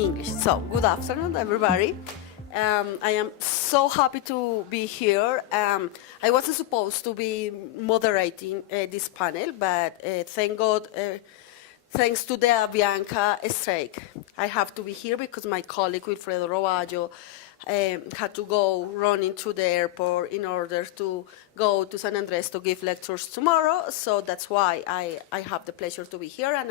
English. So, good afternoon, everybody. I am so happy to be here. I wasn't supposed to be moderating this panel, but thank God, thanks to the Avianca strike, I have to be here because my colleague Wilfredo Roballo had to go running to the airport in order to go to San Andres to give lectures tomorrow. So that's why I have the pleasure to be here. And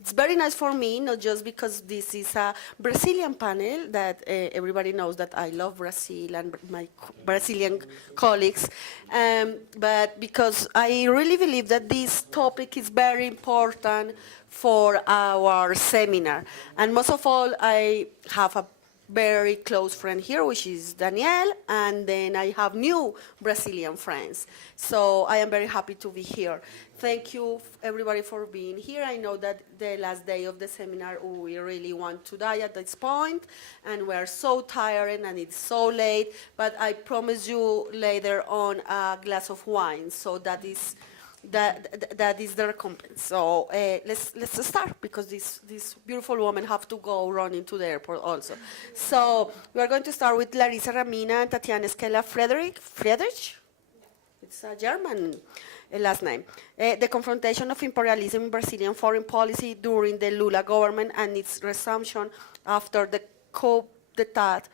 it's very nice for me, not just because this is a Brazilian panel, that everybody knows that I love Brazil and my Brazilian colleagues, but because I really believe that this topic is very important for our seminar. And most of all, I have a very close friend here, which is Danielle, and then I have new Brazilian friends. So I am very happy to be here. Thank you, everybody, for being here. I know that the last day of the seminar, we really want to die at this point, and we're so tired, and it's so late, but I promise you later on a glass of wine, so that is the recompense. So let's start, because this beautiful woman have to go running to the airport also. So we are going to start with Larissa Ramina and Tatiana Skela Friedrich. It's a German last name. The confrontation of imperialism in Brazilian foreign policy during the Lula government and its resumption after the coup d'etat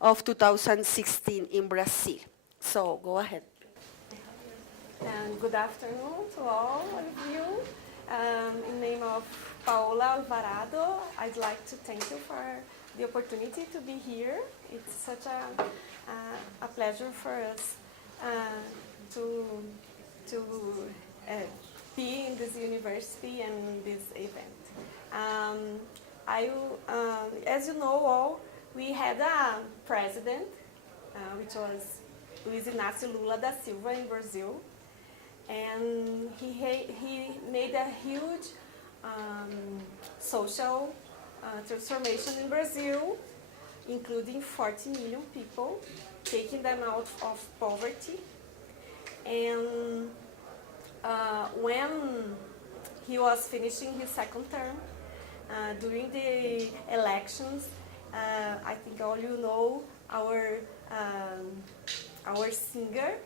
of 2016 in Brazil. So go ahead. And good afternoon to all of you. In name of Paola Alvarado, I'd like to thank you for the opportunity to be here. It's such a pleasure for us to be in this university and this event. As you know all, we had a president, which was Luiz Inácio Lula da Silva in Brazil. And he made a huge social transformation in Brazil, including 40 million people, taking them out of poverty. And when he was finishing his second term, during the elections, I think all you know our singer,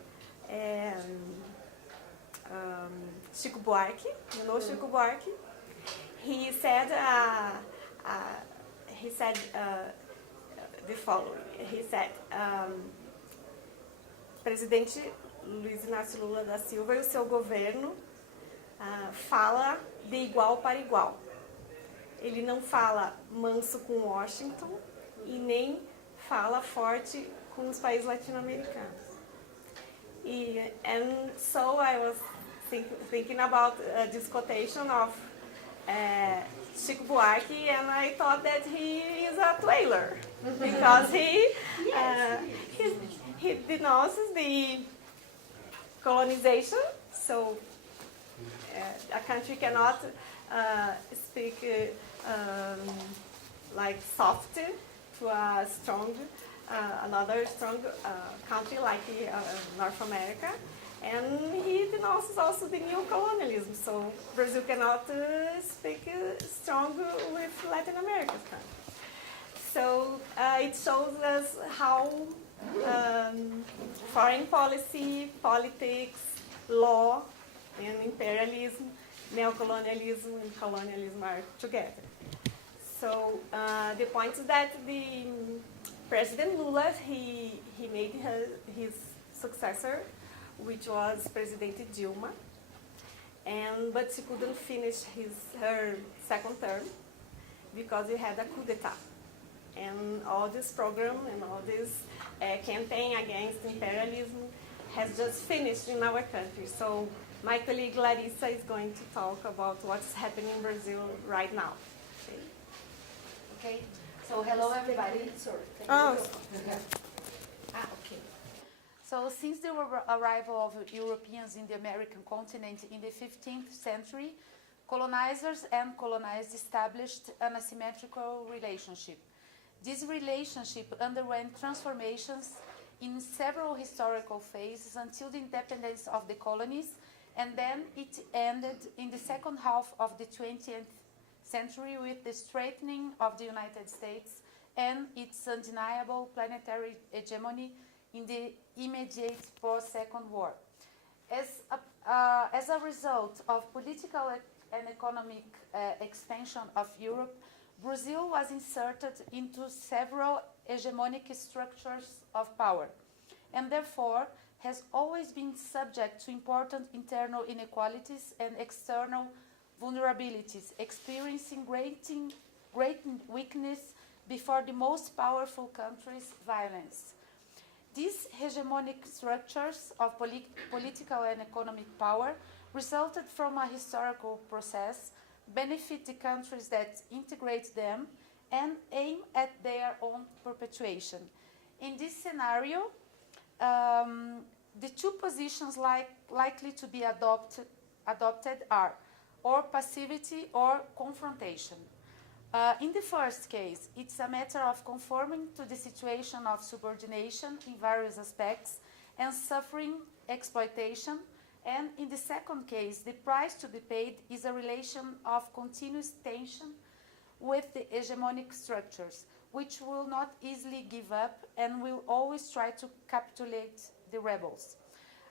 Chico Buarque, you know Chico Buarque. He said the following. He said, Presidente Luiz Inácio Lula da Silva e o seu governo fala de igual para igual. Ele não fala manso com Washington e nem fala forte com os países latino-americanos. And so I was thinking about this quotation of Chico Buarque, and I thought that he is a twailer because he denounces the colonization. So a country cannot speak like soft to a strong. Another strong country like North America, and he denounces also the neo-colonialism. So Brazil cannot speak strong with Latin America's countries. So it shows us how foreign policy, politics, law, and imperialism, neo-colonialism, and colonialism are together. So the point is that the President Lula, he made his successor, which was President Dilma, but she couldn't finish her second term because he had a coup d'etat. And all this program and all this campaign against imperialism has just finished in our country. So my colleague Larissa is going to talk about what's happening in Brazil right now. Okay. So hello everybody. Sorry. Okay. So since the arrival of Europeans in the American continent in the 15th century, colonizers and colonized established an asymmetrical relationship. This relationship underwent transformations in several historical phases until the independence of the colonies, and then it ended in the second half of the 20th century with the strengthening of the United States and its undeniable planetary hegemony in the immediate post-Second War. As a result of political and economic expansion of Europe, Brazil was inserted into several hegemonic structures of power, and therefore has always been subject to important internal inequalities and external vulnerabilities, experiencing great weakness before the most powerful countries' violence. These hegemonic structures of political and economic power resulted from a historical process, benefit the countries that integrate them, and aim at their own perpetuation. In this scenario, the two positions likely to be adopted are or passivity or confrontation. In the first case, it's a matter of conforming to the situation of subordination in various aspects and suffering exploitation. And in the second case, the price to be paid is a relation of continuous tension with the hegemonic structures, which will not easily give up and will always try to capitulate the rebels.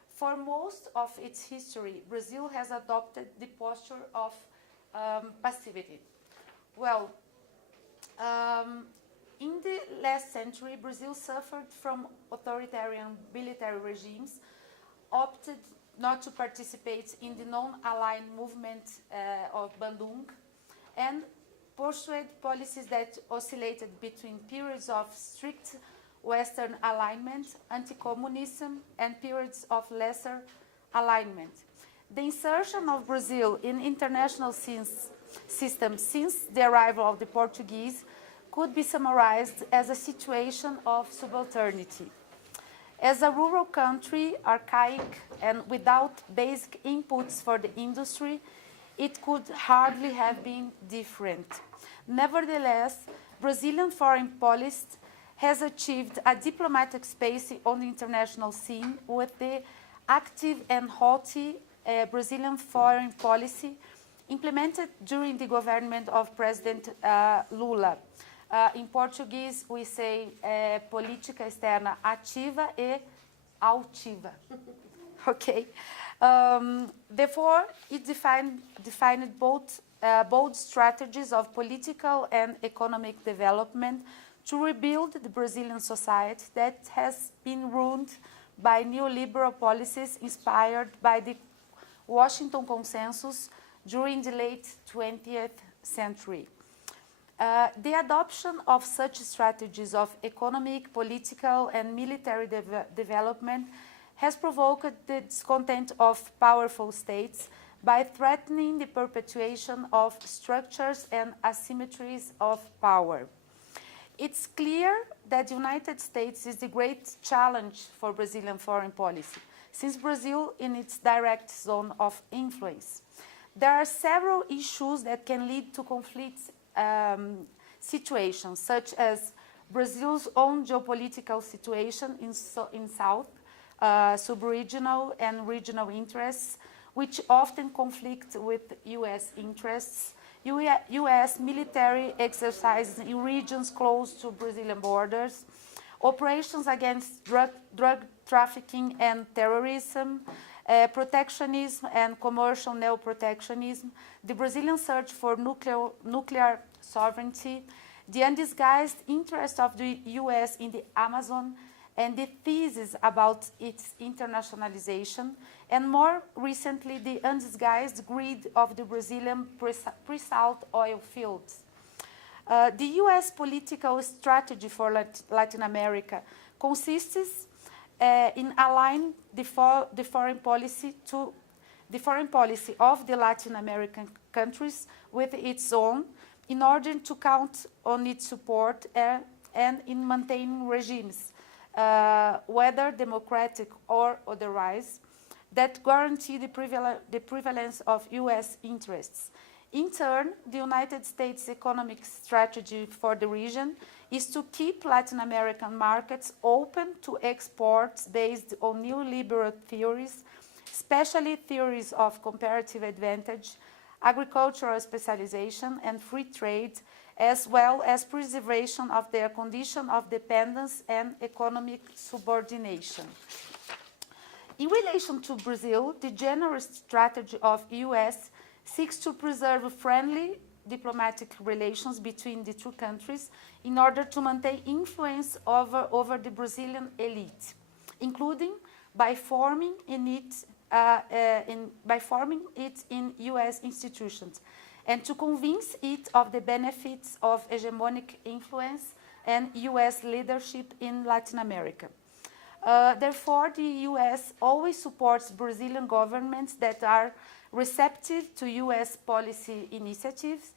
For most of its history, Brazil has adopted the posture of passivity. Well, in the last century, Brazil suffered from authoritarian military regimes, opted not to participate in the non-aligned movement of Bandung, and pursued policies that oscillated between periods of strict Western alignment, anti-communism, and periods of lesser alignment. The insertion of Brazil in international system since the arrival of the Portuguese could be summarized as a situation of subalternity. As a rural country, archaic and without basic inputs for the industry, it could hardly have been different. Nevertheless, Brazilian foreign policy has achieved a diplomatic space on the international scene with the active and haughty Brazilian foreign policy implemented during the government of President Lula. In Portuguese, we say política externa ativa e altiva. Okay. Therefore, it defined both bold strategies of political and economic development to rebuild the Brazilian society that has been ruined by neoliberal policies inspired by the Washington Consensus during the late 20th century. The adoption of such strategies of economic, political, and military development has provoked the discontent of powerful states by threatening the perpetuation of structures and asymmetries of power. It's clear that the United States is the great challenge for Brazilian foreign policy, since Brazil is in its direct zone of influence. There are several issues that can lead to conflict situations, such as Brazil's own geopolitical situation in South, sub-regional and regional interests, which often conflict with U.S. interests, U.S. military exercises in regions close to Brazilian borders, operations against drug trafficking and terrorism, protectionism and commercial neo-protectionism, the Brazilian search for nuclear sovereignty, the undisguised interest of the U.S. in the Amazon, and the thesis about its internationalization, and more recently, the undisguised greed of the Brazilian pre-salt oil fields. The U.S. political strategy for Latin America consists in aligning the foreign policy of the Latin American countries with its own in order to count on its support and in maintaining regimes, whether democratic or otherwise, that guarantee the prevalence of U.S. interests. In turn, the United States economic strategy for the region is to keep Latin American markets open to exports based on neoliberal theories, especially theories of comparative advantage, agricultural specialization, and free trade, as well as preservation of their condition of dependence and economic subordination. In relation to Brazil, the general strategy of U.S. seeks to preserve friendly diplomatic relations between the two countries in order to maintain influence over the Brazilian elite, including by forming it in U.S. institutions, and to convince it of the benefits of hegemonic influence and U.S. leadership in Latin America. Therefore, the U.S. always supports Brazilian governments that are receptive to U.S. policy initiatives,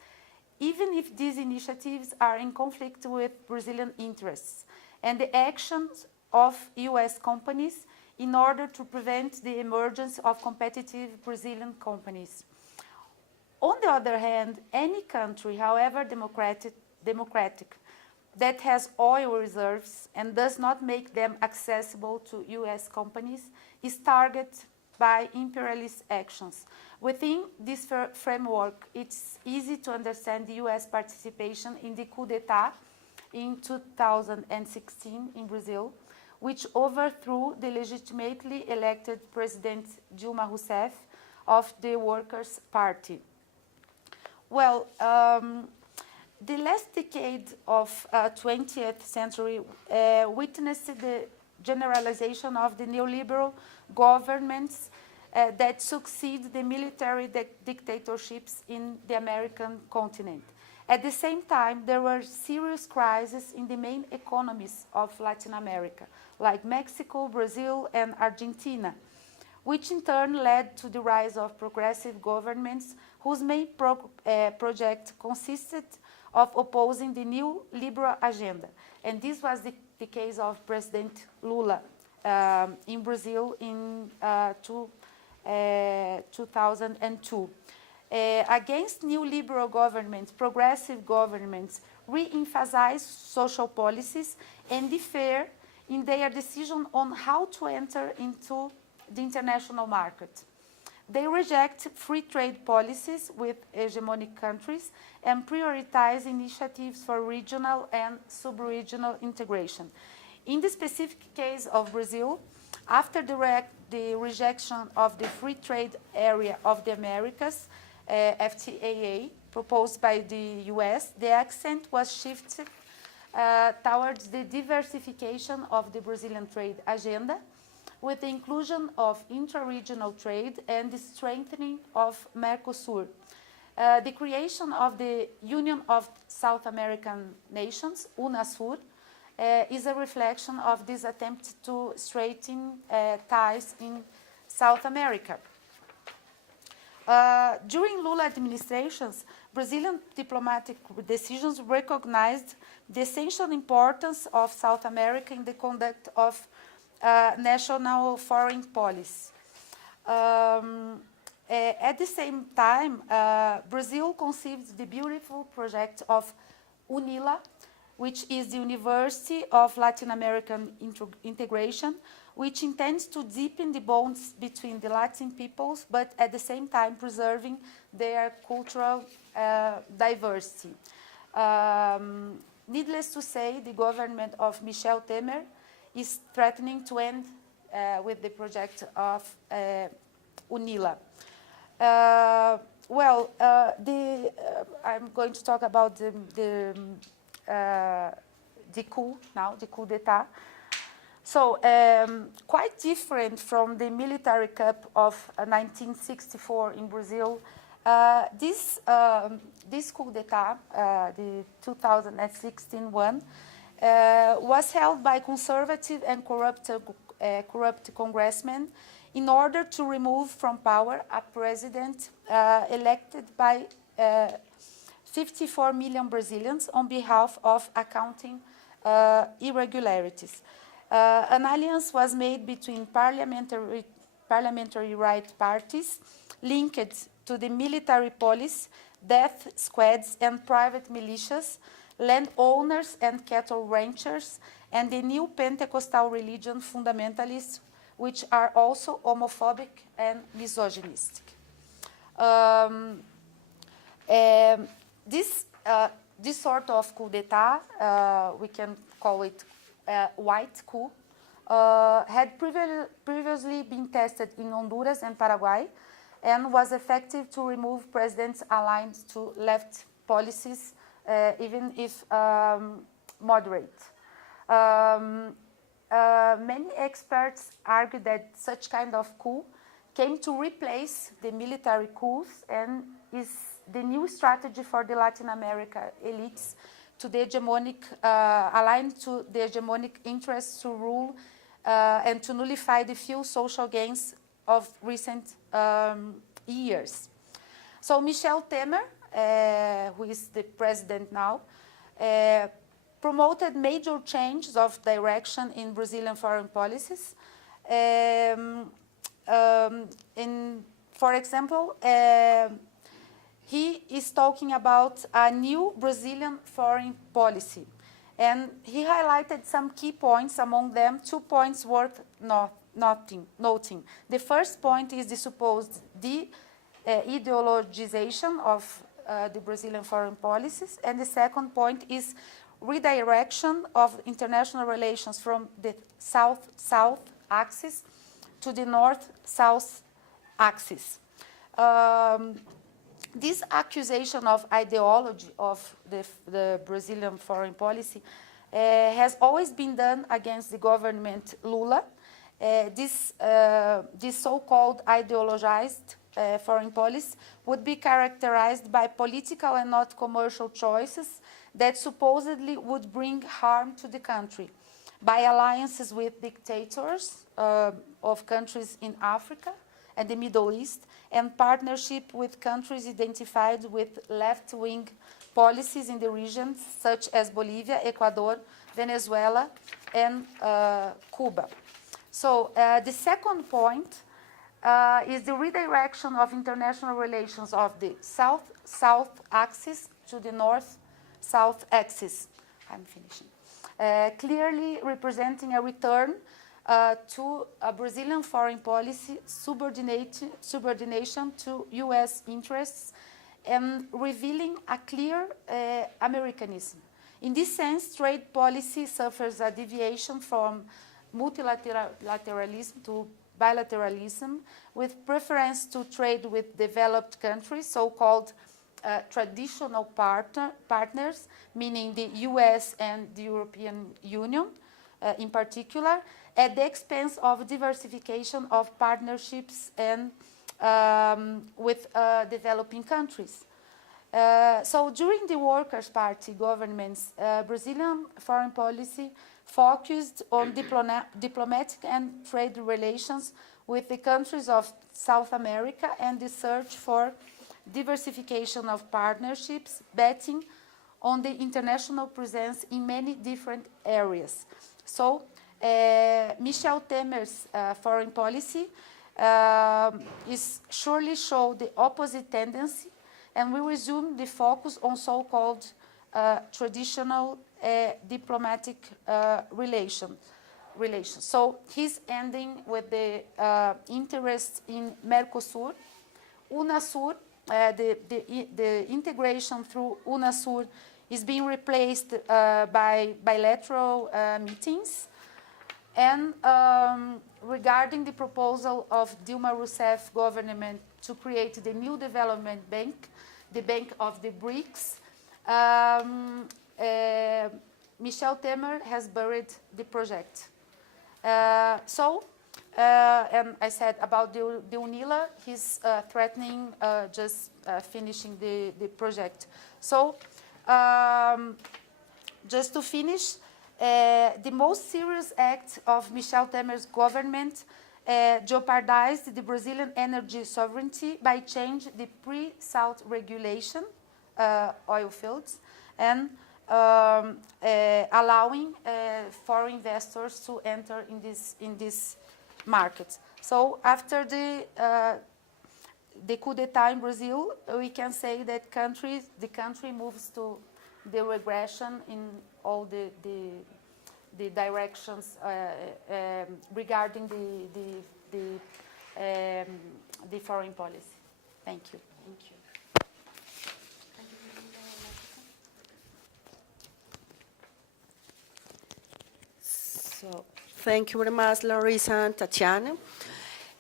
even if these initiatives are in conflict with Brazilian interests, and the actions of U.S. companies in order to prevent the emergence of competitive Brazilian companies. On the other hand, any country, however democratic, that has oil reserves and does not make them accessible to U.S. companies is targeted by imperialist actions. Within this framework, it's easy to understand the U.S. participation in the coup d'etat in 2016 in Brazil, which overthrew the legitimately elected President Dilma Rousseff of the Workers' Party. Well, the last decade of 20th century witnessed the generalization of the neoliberal governments that succeed the military dictatorships in the American continent. At the same time, there were serious crises in the main economies of Latin America, like Mexico, Brazil, and Argentina, which in turn led to the rise of progressive governments whose main project consisted of opposing the new liberal agenda. And this was the case of President Lula in Brazil in 2002. Against new liberal governments, progressive governments re-emphasize social policies and differ in their decision on how to enter into the international market. They reject free trade policies with hegemonic countries and prioritize initiatives for regional and sub-regional integration. In the specific case of Brazil, after the rejection of the free trade area of the Americas, FTAA, proposed by the US, the accent was shifted towards the diversification of the Brazilian trade agenda, with the inclusion of intra-regional trade and the strengthening of Mercosur. The creation of the Union of South American Nations, UNASUR, is a reflection of this attempt to strengthen ties in South America. During Lula administrations, Brazilian diplomatic decisions recognized the essential importance of South America in the conduct of national foreign policy. At the same time, Brazil conceived the beautiful project of UNILA, which is the University of Latin American Integration, which intends to deepen the bonds between the Latin peoples, but at the same time preserving their cultural diversity. Needless to say, the government of Michel Temer is threatening to end with the project of UNILA. I'm going to talk about the coup now, the coup d'etat. So, quite different from the military coup of 1964 in Brazil, this coup d'etat, the 2016 one, was held by conservative and corrupt congressmen in order to remove from power a president elected by 54 million Brazilians on behalf of accounting irregularities. An alliance was made between parliamentary right parties linked to the military police, death squads and private militias, landowners and cattle ranchers, and the new Pentecostal religion fundamentalists, which are also homophobic and misogynistic. This sort of coup d'etat, we can call it white coup, had previously been tested in Honduras and Paraguay and was effective to remove presidents aligned to left policies, even if moderate. Many experts argue that such kind of coup came to replace the military coups and is the new strategy for the Latin America elites to the hegemonic, aligned to the hegemonic interests to rule and to nullify the few social gains of recent years. So Michel Temer, who is the president now, promoted major changes of direction in Brazilian foreign policies. For example, he is talking about a new Brazilian foreign policy. And he highlighted some key points, among them 2 points worth noting. The first point is the supposed ideologization of the Brazilian foreign policies, and the second point is redirection of international relations from the south-south axis to the north-south axis. This accusation of ideology of the Brazilian foreign policy has always been done against the government Lula. This so-called ideologized foreign policy would be characterized by political and not commercial choices that supposedly would bring harm to the country, by alliances with dictators of countries in Africa and the Middle East, and partnership with countries identified with left-wing policies in the region, such as Bolivia, Ecuador, Venezuela, and Cuba. So the second point is the redirection of international relations of the south-south axis to the north-south axis. I'm finishing. Clearly representing a return to a Brazilian foreign policy subordination to U.S. interests and revealing a clear Americanism. In this sense, trade policy suffers a deviation from multilateralism to bilateralism, with preference to trade with developed countries, so-called traditional partners, meaning the US and the European Union in particular, at the expense of diversification of partnerships and with developing countries. So during the Workers' Party governments, Brazilian foreign policy focused on diplomatic and trade relations with the countries of South America and the search for diversification of partnerships, betting on the international presence in many different areas. So Michel Temer's foreign policy is surely show the opposite tendency, and we resume the focus on so-called traditional diplomatic relations. So he's ending with the interest in Mercosur. UNASUR, the integration through UNASUR is being replaced by bilateral meetings. And regarding the proposal of Dilma Rousseff government to create the new development bank, the Bank of the BRICS, Michel Temer has buried the project. And I said about the UNILA, he's threatening just finishing the project. So just to finish, the most serious act of Michel Temer's government jeopardized the Brazilian energy sovereignty by changing the pre-salt regulation, oil fields, and allowing foreign investors to enter in this market. So after the coup d'etat in Brazil, we can say that the country moves to the regression in all the directions regarding the foreign policy. Thank you. Thank you. So, thank you very much, Larissa and Tatiana.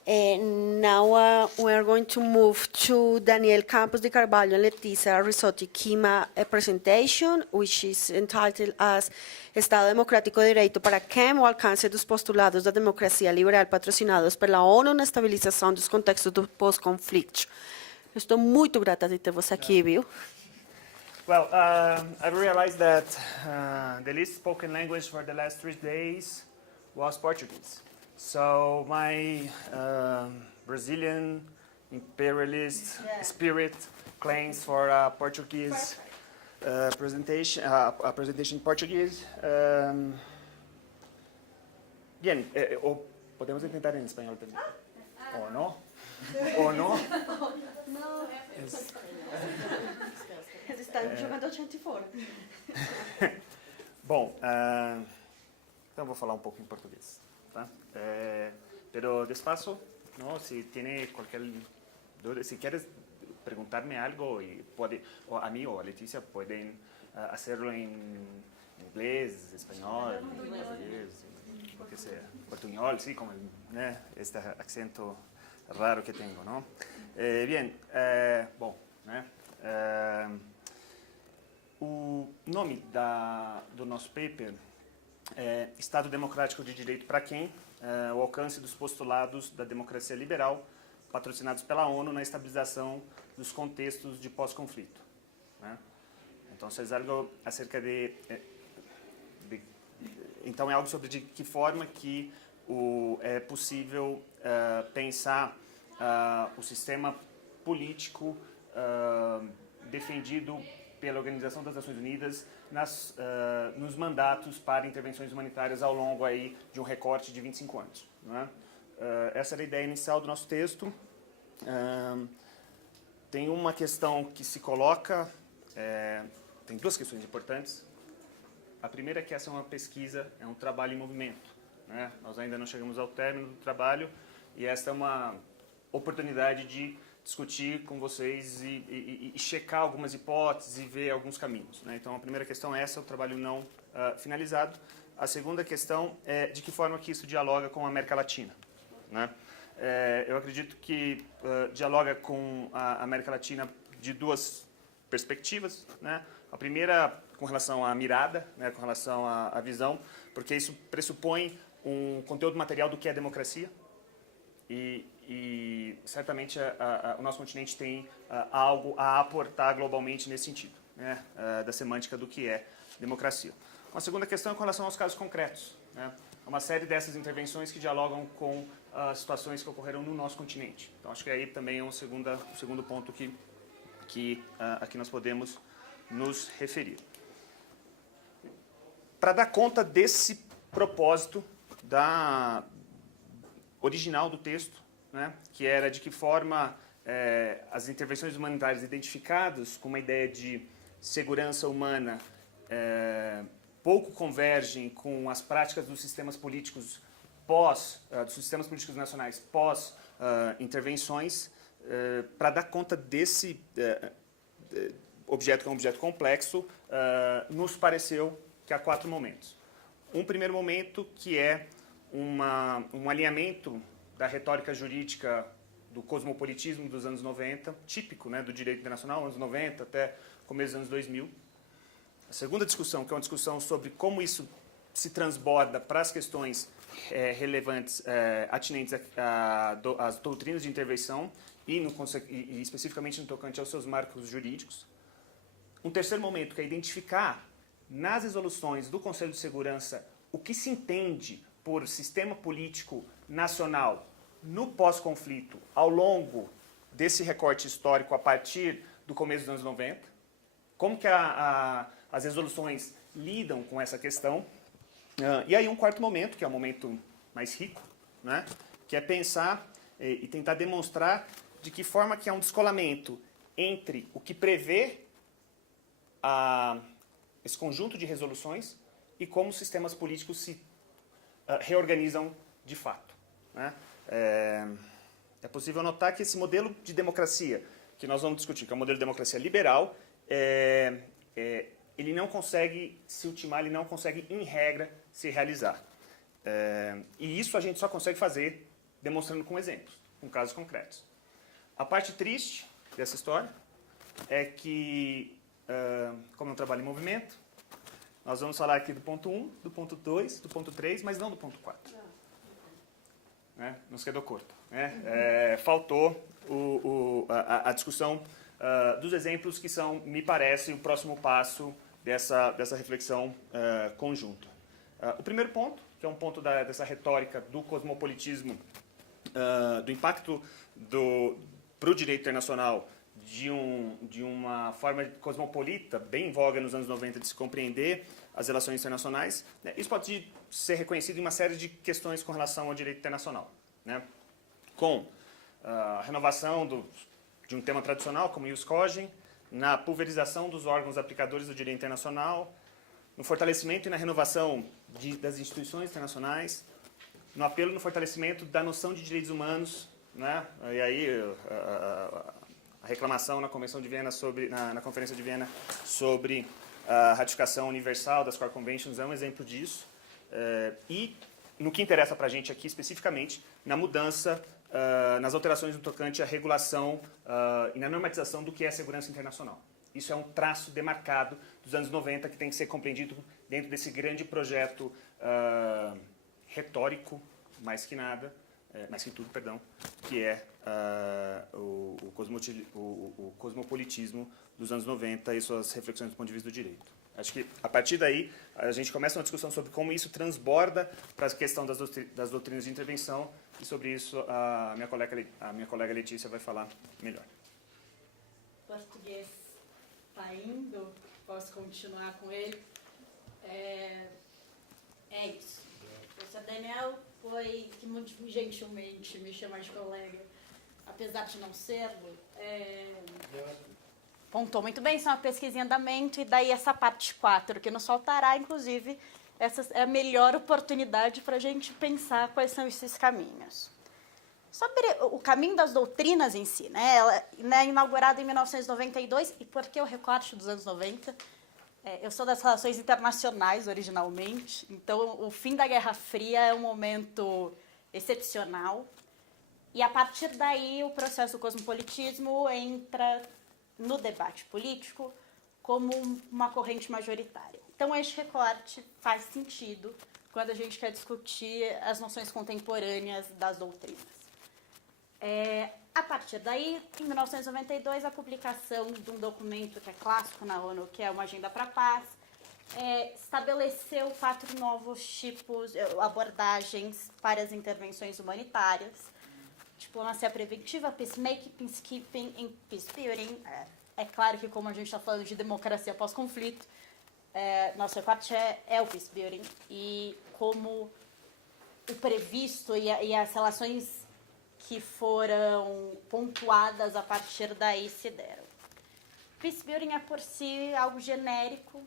And now we are going to move to Daniel Campos de Carvalho and Letizia Risotti Kima presentation, which is entitled as Estado Democrático de Direito para quem o alcance dos postulados da democracia liberal patrocinados pela ONU na estabilização dos contextos do pós-conflito. Eu estou muito grata de ter você aqui, viu? Well, I've realized that the least spoken language for the last 3 days was Portuguese. So my Brazilian imperialist spirit claims for a Portuguese presentation, a presentation in Portuguese. Bien, o podemos intentar en español también. ¿O no? ¿O no? Não. Eles estão jogando a gente fora. Bom, então vou falar um pouco em português, tá? Pero despacio, ¿no? Si tiene cualquier duda, si quieres preguntarme algo, y puede, o a mí o a Leticia pueden hacerlo en inglés, español, portugués, lo que sea. Portuñol, sí, como este acento raro que tengo, ¿no? Bien, bom, né? O nome do nosso paper é Estado Democrático de Direito para quem? O alcance dos postulados da democracia liberal patrocinados pela ONU na estabilização dos contextos de pós-conflito, né? Então, é algo acerca então é algo sobre de que forma que é possível pensar o sistema político defendido pela Organização das Nações Unidas nos mandatos para intervenções humanitárias ao longo aí de um recorte de 25 anos. Né? Essa era a ideia inicial do nosso texto. Tem uma questão que se coloca, tem duas questões importantes. A primeira é que essa é uma pesquisa, é um trabalho em movimento, né? Nós ainda não chegamos ao término do trabalho e esta é uma oportunidade de discutir com vocês e checar algumas hipóteses e ver alguns caminhos, né? Então, a primeira questão é essa, o trabalho não finalizado. A segunda questão é de que forma que isso dialoga com a América Latina, né? Eu acredito que dialoga com a América Latina de duas perspectivas, né? A primeira com relação à mirada, né, com relação à visão, porque isso pressupõe um conteúdo material do que é democracia e certamente o nosso continente tem algo a aportar globalmente nesse sentido, né, da semântica do que é democracia. Uma segunda questão é com relação aos casos concretos, né? Uma série dessas intervenções que dialogam com situações que ocorreram no nosso continente. Então, acho que aí também é um segundo ponto que aqui nós podemos nos referir. Para dar conta desse propósito original do texto, né, que era de que forma as intervenções humanitárias identificadas com uma ideia de segurança humana pouco convergem com as práticas dos sistemas políticos dos sistemas políticos nacionais pós intervenções, para dar conta desse objeto, que é um objeto complexo, nos pareceu que há 4 momentos. Um primeiro momento que é um alinhamento da retórica jurídica do cosmopolitismo dos anos 90, típico, né, do direito internacional, anos 90 até começo dos anos 2000. A segunda discussão, que é uma discussão sobre como isso se transborda para as questões relevantes, atinentes às doutrinas de intervenção e especificamente no tocante aos seus marcos jurídicos. Um terceiro momento, que é identificar nas resoluções do Conselho de Segurança o que se entende por sistema político nacional no pós-conflito ao longo desse recorte histórico a partir do começo dos anos 90, como que as resoluções lidam com essa questão. E aí um quarto momento, que é o momento mais rico, né, que é pensar e tentar demonstrar de que forma que há um descolamento entre o que prevê esse conjunto de resoluções e como os sistemas políticos se reorganizam de fato, né? É possível notar que esse modelo de democracia que nós vamos discutir, que é o modelo de democracia liberal, ele não consegue se ultimar, ele não consegue, em regra, se realizar. E isso a gente só consegue fazer demonstrando com exemplos, com casos concretos. A parte triste dessa história é que, como é um trabalho em movimento, nós vamos falar aqui do ponto 1, do ponto 2, do ponto 3, mas não do ponto 4. Né? Nos quedou curto. Né? Faltou a discussão dos exemplos que são, me parece, o próximo passo dessa reflexão conjunta. O primeiro ponto, que é um ponto dessa retórica do cosmopolitismo, do impacto para o direito internacional de uma forma cosmopolita, bem em voga nos anos 90, de se compreender as relações internacionais, né? Isso pode ser reconhecido em uma série de questões com relação ao direito internacional. Né? Com a renovação de um tema tradicional, como o ius cogens, na pulverização dos órgãos aplicadores do direito internacional, no fortalecimento e na renovação das instituições internacionais, no apelo e no fortalecimento da noção de direitos humanos, né? E aí a reclamação na Convenção de Viena na Conferência de Viena sobre a ratificação universal das Core Conventions é um exemplo disso. E no que interessa para a gente aqui especificamente, na mudança, nas alterações no tocante à regulação e na normatização do que é segurança internacional. Isso é um traço demarcado dos anos 90 que tem que ser compreendido dentro desse grande projeto retórico, mais que tudo, perdão, que é o cosmopolitismo dos anos 90 e suas reflexões do ponto de vista do direito. Acho que, a partir daí, a gente começa uma discussão sobre como isso transborda para a questão das doutrinas de intervenção, e sobre isso a minha colega Letícia vai falar melhor. O português está indo, posso continuar com ele. É isso. O professor Daniel foi que muito gentilmente me chama de colega, apesar de não serlo. Pontou muito bem, isso é uma pesquisa em andamento, e daí essa parte 4 que nos faltará, inclusive, essa é a melhor oportunidade para a gente pensar quais são esses caminhos. Sobre o caminho das doutrinas em si, né? Ela é inaugurada em 1992, e por que o recorte dos anos 90? Eu sou das relações internacionais originalmente, então o fim da Guerra Fria é um momento excepcional, e a partir daí o processo do cosmopolitismo entra no debate político como uma corrente majoritária. Então, este recorte faz sentido quando a gente quer discutir as noções contemporâneas das doutrinas. A partir daí, em 1992, a publicação de um documento que é clássico na ONU, que é uma Agenda para a Paz, estabeleceu 4 novos tipos, abordagens para as intervenções humanitárias: diplomacia preventiva, peacemaking, peacekeeping e peacebuilding. É claro que, como a gente está falando de democracia pós-conflito, nosso recorte é o peacebuilding, e como o previsto e as relações que foram pontuadas a partir daí se deram. Peacebuilding é por si algo genérico,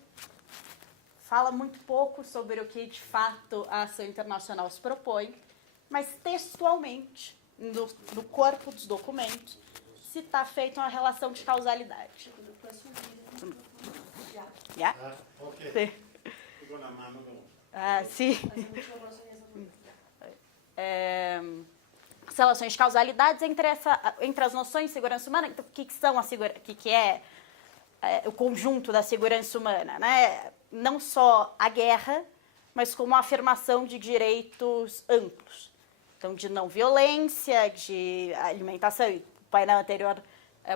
fala muito pouco sobre o que de fato a ação internacional se propõe, mas textualmente, no corpo dos documentos, se está feita uma relação de causalidade. Já? Ok. Sim. Ficou na mão. Sim. As relações de causalidades entre as noções de segurança humana. Então, o que é o conjunto da segurança humana, né? Não só a guerra, mas como a afirmação de direitos amplos. Então, de não violência, de alimentação. O painel anterior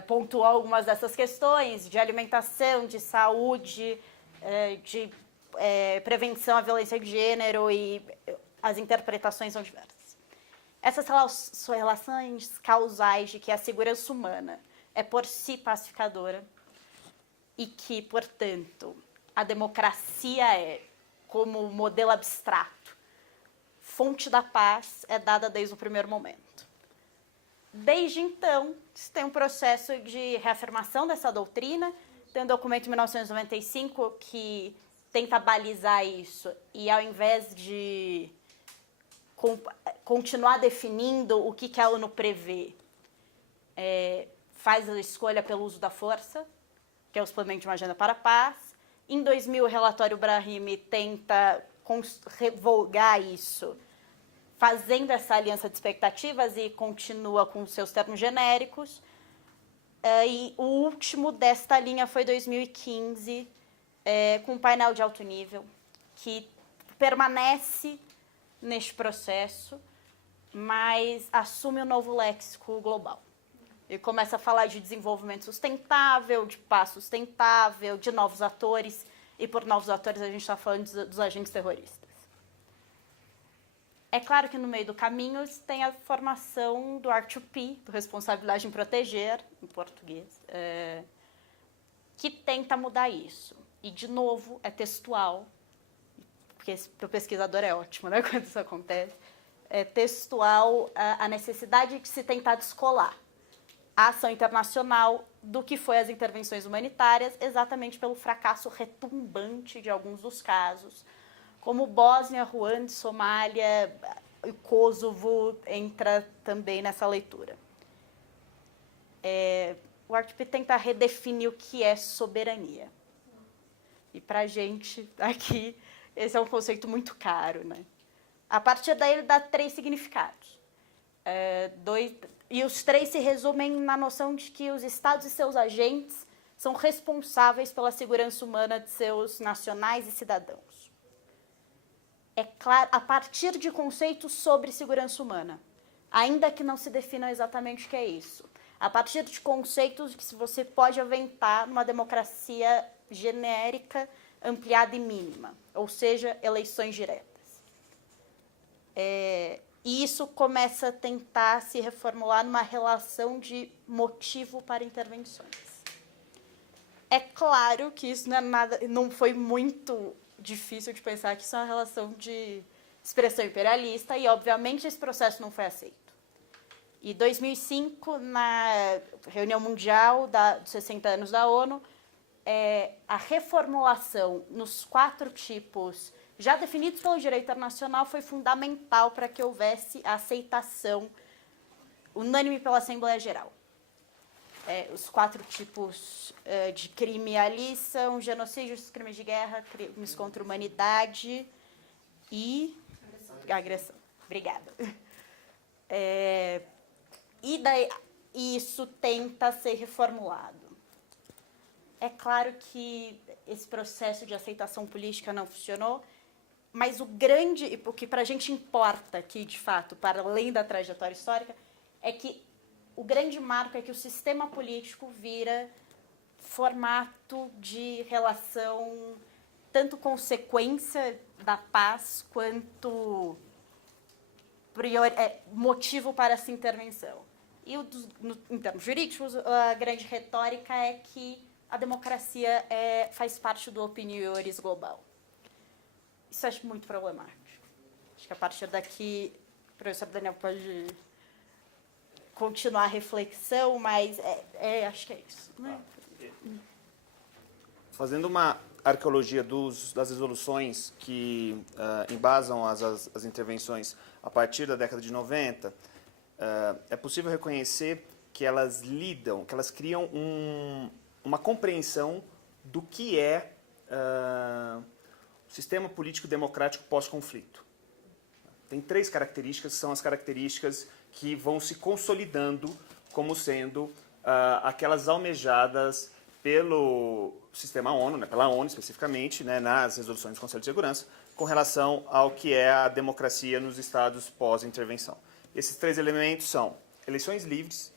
pontuou algumas dessas questões, de alimentação, de saúde, de prevenção à violência de gênero, e as interpretações são diversas. Essas são relações causais de que a segurança humana é por si pacificadora e que, portanto, a democracia como modelo abstrato, fonte da paz, é dada desde o primeiro momento. Desde então, se tem um processo de reafirmação dessa doutrina. Tem um documento de 1995 que tenta balizar isso, e ao invés de continuar definindo o que a ONU prevê, faz a escolha pelo uso da força, que é o suplemento de uma Agenda para a Paz. Em 2000, o relatório Brahimi tenta revogar isso fazendo essa aliança de expectativas e continua com seus termos genéricos. E o último desta linha foi 2015, com um painel de alto nível, que permanece neste processo, mas assume um novo léxico global. E começa a falar de desenvolvimento sustentável, de paz sustentável, de novos atores, e por novos atores a gente está falando dos agentes terroristas. É claro que no meio do caminho tem a formação do R2P, do Responsabilidade em Proteger, em português, que tenta mudar isso. E, de novo, é textual, porque para o pesquisador é ótimo, né, quando isso acontece. É textual a necessidade de se tentar descolar a ação internacional do que foi as intervenções humanitárias, exatamente pelo fracasso retumbante de alguns dos casos, como Bósnia, Ruanda, Somália e Kosovo entra também nessa leitura. O R2P tenta redefinir o que é soberania. E para a gente aqui, esse é um conceito muito caro, né? A partir daí ele dá 3 significados. E os 3 se resumem na noção de que os estados e seus agentes são responsáveis pela segurança humana de seus nacionais e cidadãos. É claro, a partir de conceitos sobre segurança humana, ainda que não se definam exatamente o que é isso. A partir de conceitos que você pode aventar numa democracia genérica, ampliada e mínima, ou seja, eleições diretas. E isso começa a tentar se reformular numa relação de motivo para intervenções. É claro que isso não foi muito difícil de pensar que isso é uma relação de expressão imperialista e, obviamente, esse processo não foi aceito. Em 2005, na reunião mundial dos 60 anos da ONU, a reformulação nos 4 tipos já definidos pelo direito internacional foi fundamental para que houvesse a aceitação unânime pela Assembleia Geral. Os 4 tipos de crime ali são genocídios, crimes de guerra, crimes contra a humanidade e agressão. Obrigada. E daí isso tenta ser reformulado. É claro que esse processo de aceitação política não funcionou, mas o que para a gente importa aqui, de fato, para além da trajetória histórica, é que o grande marco é que o sistema político vira formato de relação, tanto consequência da paz, quanto motivo para essa intervenção. E em termos jurídicos, a grande retórica é que a democracia faz parte do opinião iuris global. Isso eu acho muito problemático. Acho que a partir daqui, o professor Daniel pode continuar a reflexão, mas acho que é isso. Né? Fazendo uma arqueologia das resoluções que embasam as intervenções a partir da década de 90, é possível reconhecer que elas criam uma compreensão do que é o sistema político democrático pós-conflito. Tem 3 características, que são as características que vão se consolidando como sendo aquelas almejadas pelo sistema ONU, né, pela ONU especificamente, né, nas resoluções do Conselho de Segurança, com relação ao que é a democracia nos estados pós-intervenção. Esses 3 elementos são eleições livres,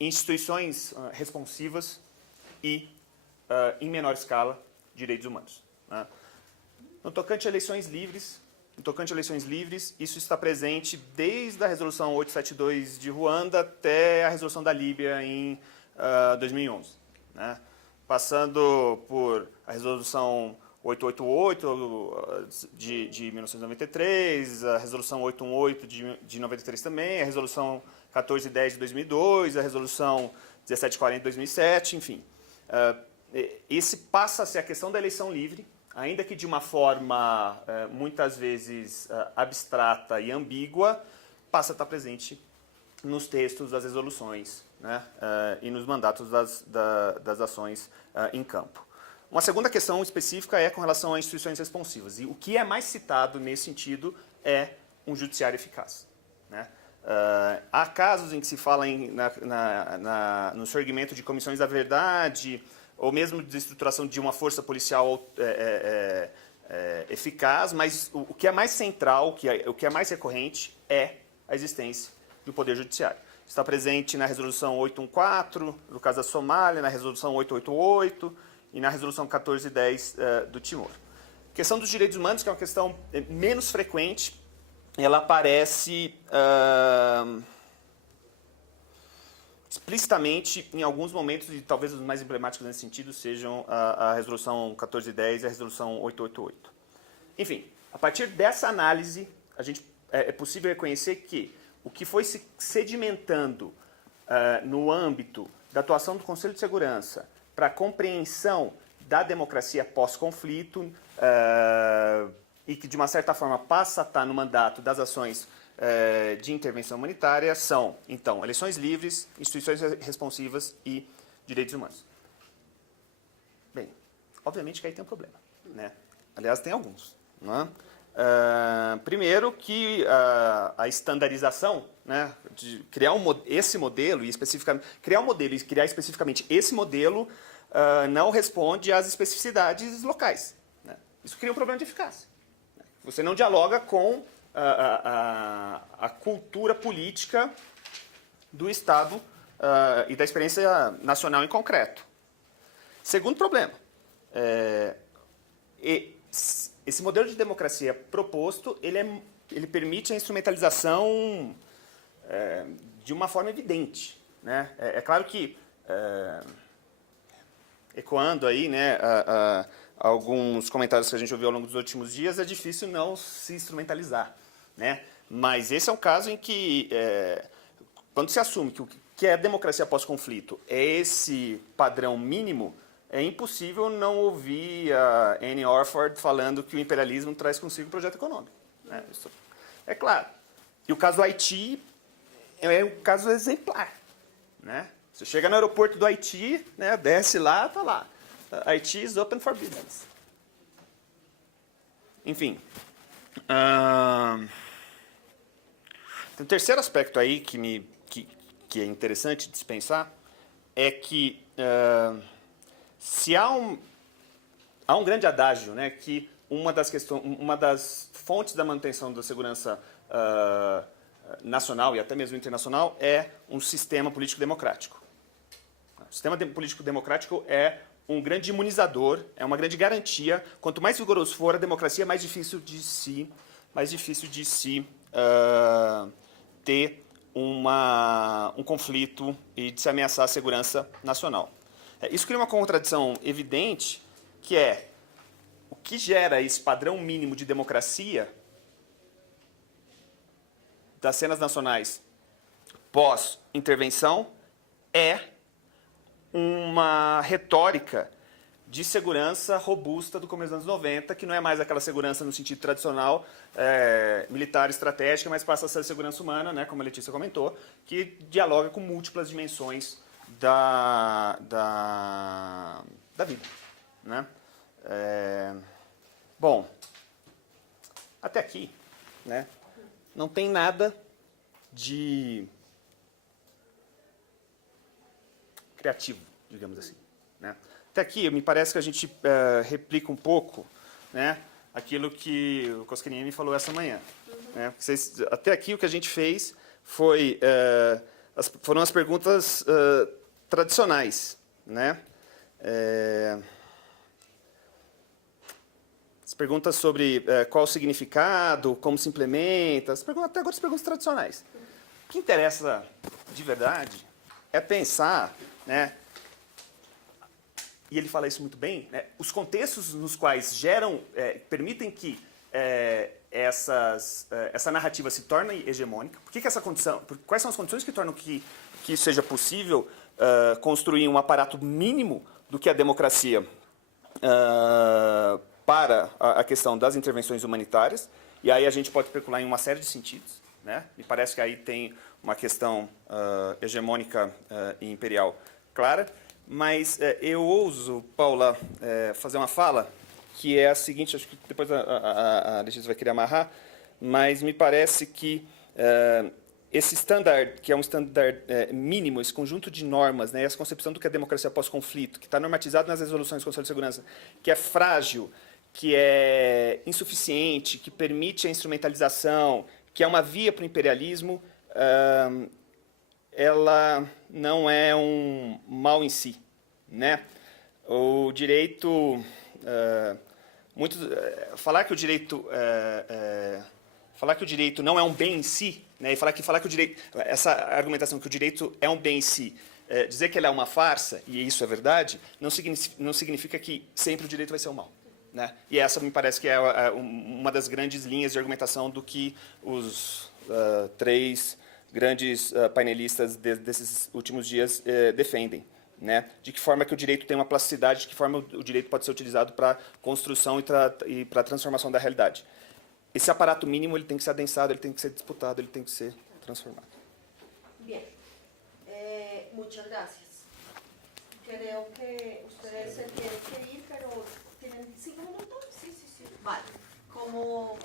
instituições responsivas e, em menor escala, direitos humanos. Né? No tocante a eleições livres, isso está presente desde a Resolução 872 de Ruanda até a Resolução da Líbia em 2011. Né? Passando por a Resolução 888 de 1993, a Resolução 818 de 93 também, a Resolução 1410 de 2002, a Resolução 1740 de 2007, enfim. Esse passa a ser a questão da eleição livre, ainda que de uma forma muitas vezes abstrata e ambígua, passa a estar presente nos textos das resoluções, né, e nos mandatos das ações em campo. Uma segunda questão específica é com relação a instituições responsivas. E o que é mais citado nesse sentido é um judiciário eficaz, né? Há casos em que se fala no surgimento de comissões da verdade, ou mesmo de estruturação de uma força policial eficaz, mas o que é mais central, o que é mais recorrente é a existência do Poder Judiciário. Está presente na Resolução 814, no caso da Somália, na Resolução 888 e na Resolução 1410 do Timor. A questão dos direitos humanos, que é uma questão menos frequente, ela aparece explicitamente em alguns momentos, e talvez os mais emblemáticos nesse sentido sejam a Resolução 1410 e a Resolução 888. Enfim, a partir dessa análise, é possível reconhecer que o que foi se sedimentando no âmbito da atuação do Conselho de Segurança para a compreensão da democracia pós-conflito e que, de uma certa forma, passa a estar no mandato das ações de intervenção humanitária são, então, eleições livres, instituições responsivas e direitos humanos. Bem, obviamente que aí tem um problema, né? Aliás, tem alguns, né? Primeiro que a estandarização, né, de criar esse modelo e especificamente criar especificamente esse modelo não responde às especificidades locais, né? Isso cria um problema de eficácia. Você não dialoga com a cultura política do Estado e da experiência nacional em concreto. Segundo problema, esse modelo de democracia proposto, ele permite a instrumentalização de uma forma evidente, né? É claro que, ecoando aí, né, alguns comentários que a gente ouviu ao longo dos últimos dias, é difícil não se instrumentalizar, né? Mas esse é um caso em que, quando se assume que a democracia pós-conflito é esse padrão mínimo, é impossível não ouvir a Annie Orford falando que o imperialismo traz consigo um projeto econômico, né? Isso é claro. E o caso do Haiti é um caso exemplar, né? Você chega no aeroporto do Haiti, né, desce lá, está lá. Haiti is open for business. Enfim. Tem um terceiro aspecto aí que é interessante de se pensar, é que se há um grande adágio, né, que uma das fontes da manutenção da segurança nacional e até mesmo internacional é um sistema político democrático. O sistema político democrático é um grande imunizador, é uma grande garantia. Quanto mais vigoroso for a democracia, mais difícil de se ter um conflito e de se ameaçar a segurança nacional. Isso cria uma contradição evidente, que é o que gera esse padrão mínimo de democracia das cenas nacionais pós-intervenção é uma retórica de segurança robusta do começo dos anos 90, que não é mais aquela segurança no sentido tradicional, militar estratégica, mas passa a ser segurança humana, né, como a Letícia comentou, que dialoga com múltiplas dimensões da vida, né? Bom, até aqui, né, não tem nada de criativo, digamos assim, né? Até aqui, me parece que a gente replica um pouco, né, aquilo que o Cosquerini falou essa manhã, né? Até aqui o que a gente fez foram as perguntas tradicionais, né? As perguntas sobre qual o significado, como se implementa, até agora as perguntas tradicionais. O que interessa de verdade é pensar, né, e ele fala isso muito bem, né, os contextos nos quais permitem que essa narrativa se torne hegemônica. Quais são as condições que tornam que seja possível construir um aparato mínimo do que a democracia para a questão das intervenções humanitárias? E aí a gente pode especular em uma série de sentidos, né? Me parece que aí tem uma questão hegemônica e imperial clara. mas eu ouso, Paula, fazer uma fala que é a seguinte, acho que depois a Letícia vai querer amarrar, mas me parece que esse standard, que é um standard mínimo, esse conjunto de normas, né, essa concepção do que é democracia pós-conflito, que está normatizado nas resoluções do Conselho de Segurança, que é frágil, que é insuficiente, que permite a instrumentalização, que é uma via para o imperialismo, ela não é um mal em si, né? O direito, falar que o direito não é um bem em si, né? E falar que o direito, essa argumentação que o direito é um bem em si, dizer que ele é uma farsa, e isso é verdade, não significa que sempre o direito vai ser o mal. Né? E essa me parece que é uma das grandes linhas de argumentação do que os três grandes painelistas desses últimos dias defendem. Né? De que forma que o direito tem uma plasticidade, de que forma o direito pode ser utilizado para construção e para transformação da realidade. Esse aparato mínimo ele tem que ser adensado, ele tem que ser disputado, ele tem que ser transformado. Bien, muchas gracias. Creo que ustedes se tienen que ir, pero ¿tienen 5 minutos? Sí, sí, sí. Vale. Como...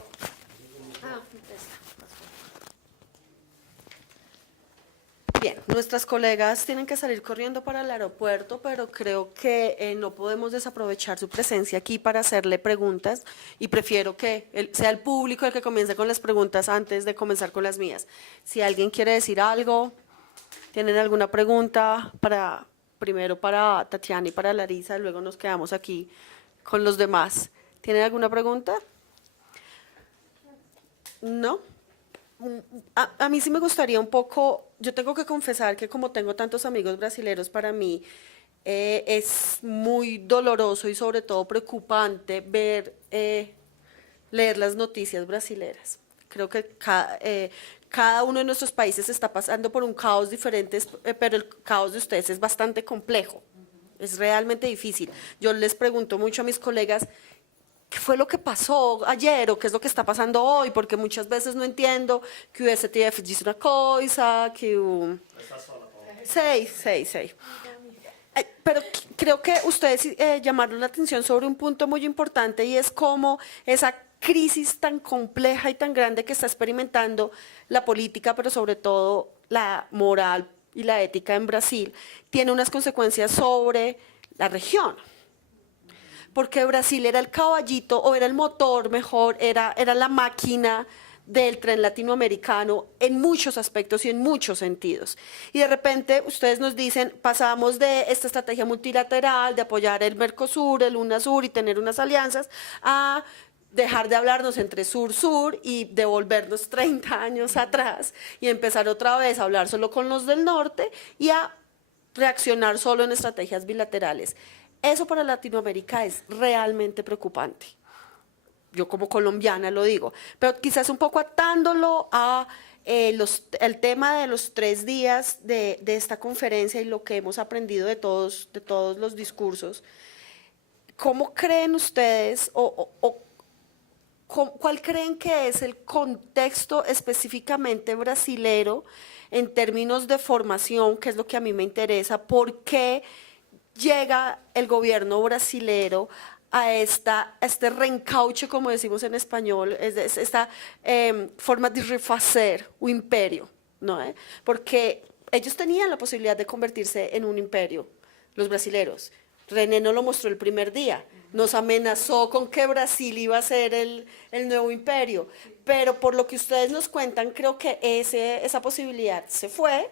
Bien, nuestras colegas tienen que salir corriendo para el aeropuerto, pero creo que no podemos desaprovechar su presencia aquí para hacerle preguntas y prefiero que sea el público el que comience con las preguntas antes de comenzar con las mías. Si alguien quiere decir algo, ¿tienen alguna pregunta primero para Tatiana y para Larisa, luego nos quedamos aquí con los demás? ¿Tienen alguna pregunta? ¿No? A mí sí me gustaría un poco, yo tengo que confesar que como tengo tantos amigos brasileños, para mí es muy doloroso y sobre todo preocupante leer las noticias brasileras. Creo que cada uno de nuestros países está pasando por un caos diferente, pero el caos de ustedes es bastante complejo, es realmente difícil. Yo les pregunto mucho a mis colegas, ¿qué fue lo que pasó ayer o qué es lo que está pasando hoy? Porque muchas veces no entiendo que o STF dice una cosa, que o... Sei. Pero creo que ustedes llamaron la atención sobre un punto muy importante y es cómo esa crisis tan compleja y tan grande que está experimentando la política, pero sobre todo la moral y la ética en Brasil, tiene unas consecuencias sobre la región. Porque Brasil era el caballito, o era el motor mejor, era la máquina del tren latinoamericano en muchos aspectos y en muchos sentidos. Y de repente ustedes nos dicen, pasamos de esta estrategia multilateral, de apoyar el Mercosur, el UNASUR y tener unas alianzas, a dejar de hablarnos entre sur-sur y devolvernos 30 años atrás y empezar otra vez a hablar solo con los del norte y a reaccionar solo en estrategias bilaterales. Eso para Latinoamérica es realmente preocupante. Yo como colombiana lo digo, pero quizás un poco atándolo a el tema de los 3 días de esta conferencia y lo que hemos aprendido de todos los discursos. ¿Cómo creen ustedes cuál creen que es el contexto específicamente brasilero en términos de formación, que es lo que a mí me interesa? ¿Por qué llega el gobierno brasilero a este reencauche, como decimos en español, esta forma de refacer un imperio, ¿no? Porque ellos tenían la posibilidad de convertirse en un imperio, los brasileros. René no lo mostró el primer día, nos amenazó con que Brasil iba a ser el nuevo imperio, pero por lo que ustedes nos cuentan, creo que esa posibilidad se fue.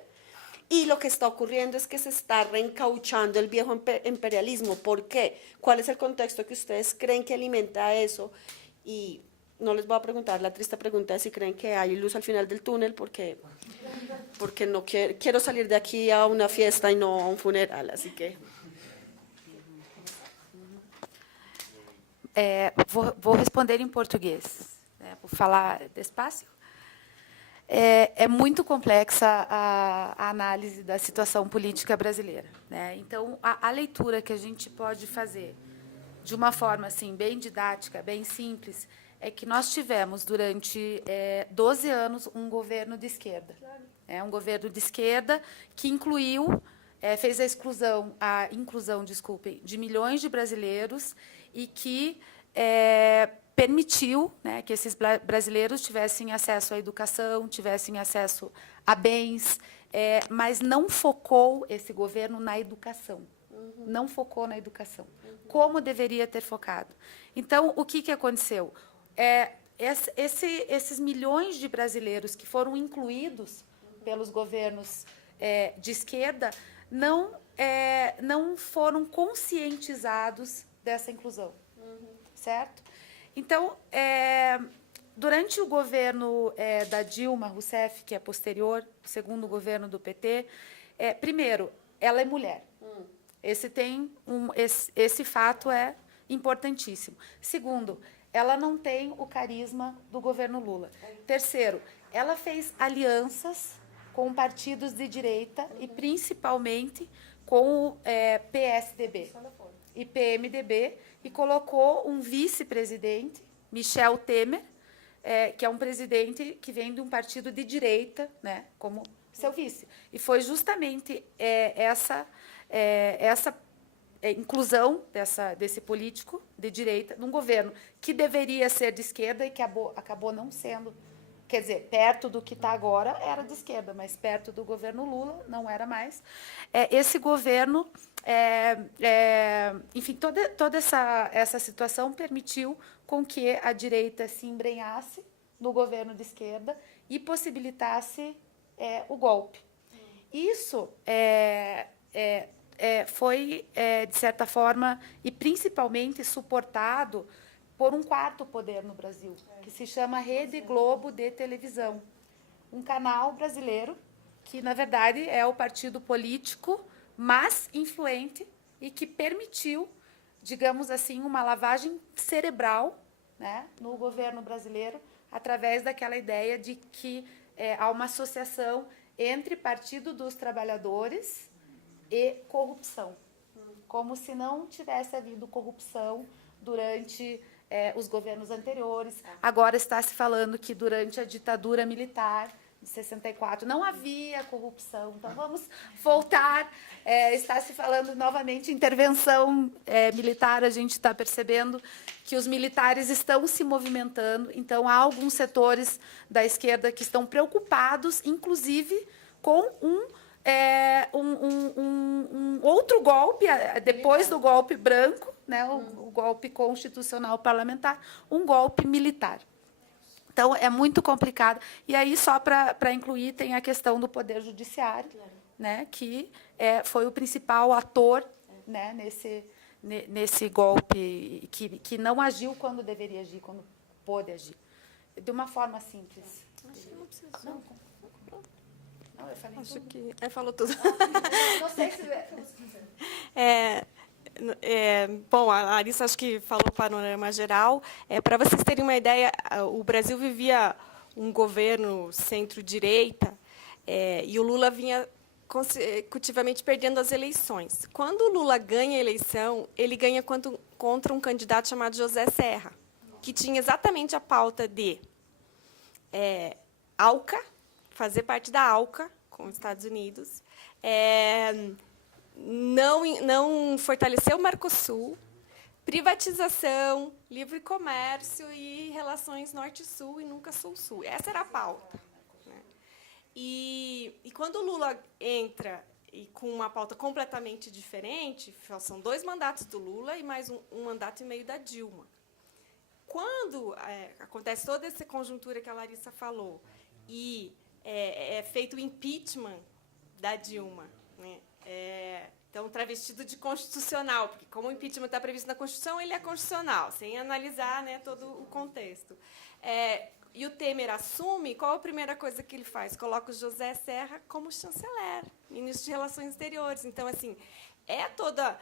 Y lo que está ocurriendo es que se está reencauchando el viejo imperialismo. ¿Por qué? ¿Cuál es el contexto que ustedes creen que alimenta eso? Y no les voy a preguntar la triste pregunta de si creen que hay luz al final del túnel, porque no quiero salir de aquí a una fiesta y no a un funeral, así que... Vou responder em português, né, por falar despacio. É muito complexa a análise da situação política brasileira, né? Então, a leitura que a gente pode fazer de uma forma assim, bem didática, bem simples, é que nós tivemos, durante 12 anos, um governo de esquerda. Um governo de esquerda que incluiu fez a inclusão, desculpem, de milhões de brasileiros e que permitiu, né, que esses brasileiros tivessem acesso à educação, tivessem acesso a bens, mas não focou esse governo na educação. Não focou na educação, como deveria ter focado. Então, o que aconteceu? Esses milhões de brasileiros que foram incluídos pelos governos de esquerda não foram conscientizados dessa inclusão, certo? Então, durante o governo da Dilma Rousseff, que é posterior, segundo governo do PT, primeiro, ela é mulher. Esse fato é importantíssimo. Segundo, ela não tem o carisma do governo Lula. Terceiro, ela fez alianças com partidos de direita e principalmente com o PSDB e PMDB e colocou um vice-presidente, Michel Temer, que é um presidente que vem de um partido de direita, né, como seu vice. E foi justamente essa inclusão desse político de direita num governo que deveria ser de esquerda e que acabou não sendo. Quer dizer, perto do que está agora era de esquerda, mas perto do governo Lula não era mais. Esse governo, enfim, toda essa situação permitiu com que a direita se embrenhasse no governo de esquerda e possibilitasse o golpe. Isso foi, de certa forma, e principalmente suportado por um quarto poder no Brasil, que se chama Rede Globo de Televisão, um canal brasileiro que, na verdade, é o partido político mais influente e que permitiu, digamos assim, uma lavagem cerebral, né, no governo brasileiro, através daquela ideia de que há uma associação entre Partido dos Trabalhadores e corrupção, como se não tivesse havido corrupção durante os governos anteriores. Agora está se falando que durante a ditadura militar de 64 não havia corrupção. Então vamos voltar. Está se falando novamente intervenção militar. A gente está percebendo que os militares estão se movimentando. Então há alguns setores da esquerda que estão preocupados, inclusive, com um outro golpe, depois do golpe branco, né, o golpe constitucional parlamentar, um golpe militar. Então, é muito complicado. E aí, só para incluir, tem a questão do Poder Judiciário, né, que foi o principal ator, né, nesse golpe, que não agiu quando deveria agir, quando pôde agir. De uma forma simples. Acho que não precisa. Não, eu falei Acho tudo. que falou tudo. Não sei se... Bom, a Larissa acho que falou o panorama geral. Para vocês terem uma ideia, o Brasil vivia um governo centro-direita e o Lula vinha consecutivamente perdendo as eleições. Quando o Lula ganha a eleição, ele ganha contra um candidato chamado José Serra, que tinha exatamente a pauta de ALCA, fazer parte da ALCA, com os Estados Unidos, não fortalecer o Mercosul, privatização, livre comércio e relações norte-sul e nunca sul-sul. Essa era a pauta, né? E quando o Lula entra com uma pauta completamente diferente, são 2 mandatos do Lula e mais um mandato e meio da Dilma. Quando acontece toda essa conjuntura que a Larissa falou e é feito o impeachment da Dilma, né? Então, travestido de constitucional, porque como o impeachment está previsto na Constituição, ele é constitucional, sem analisar, né, todo o contexto. E o Temer assume, qual a primeira coisa que ele faz? Coloca o José Serra como chanceler, ministro de Relações Exteriores. Então, assim, toda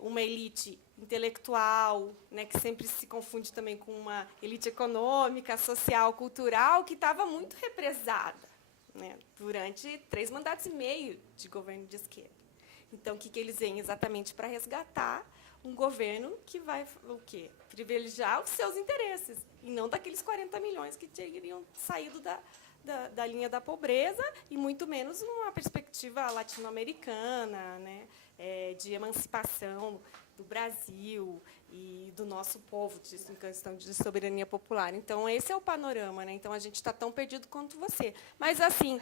uma elite intelectual, né, que sempre se confunde também com uma elite econômica, social, cultural, que estava muito represada, né, durante 3 mandatos e meio de governo de esquerda. Então, o que eles vêm exatamente para resgatar um governo que vai o quê? Privilegiar os seus interesses, e não daqueles 40 milhões que teriam saído da linha da pobreza e muito menos numa perspectiva latino-americana, né, de emancipação do Brasil e do nosso povo, em questão de soberania popular. Então, esse é o panorama, né? Então, a gente está tão perdido quanto você. Mas, assim,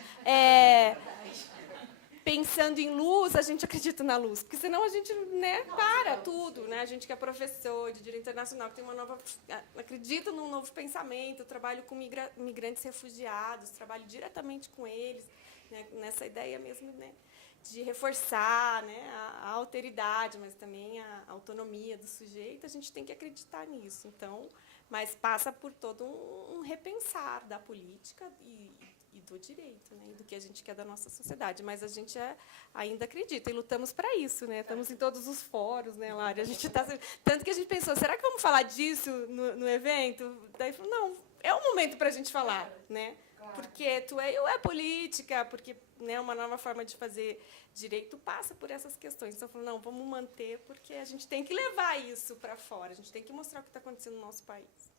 pensando em luz, a gente acredita na luz, porque senão a gente, né, para tudo, né? A gente que é professor de direito internacional, que tem uma nova, acredita num novo pensamento, trabalho com migrantes refugiados, trabalho diretamente com eles, né, nessa ideia mesmo, né, de reforçar, né, a alteridade, mas também a autonomia do sujeito. A gente tem que acreditar nisso. Então, mas passa por todo um repensar da política e do direito, né, e do que a gente quer da nossa sociedade. Mas a gente ainda acredita e lutamos para isso, né? Estamos em todos os fóruns, né, Lari? A gente tá, tanto que a gente pensou, será que vamos falar disso no evento? Daí falou, não, é o momento para a gente falar, né? Porque eu é política, porque, né, uma nova forma de fazer direito passa por essas questões. Então, falou, não, vamos manter, porque a gente tem que levar isso para fora, a gente tem que mostrar o que está acontecendo no nosso país.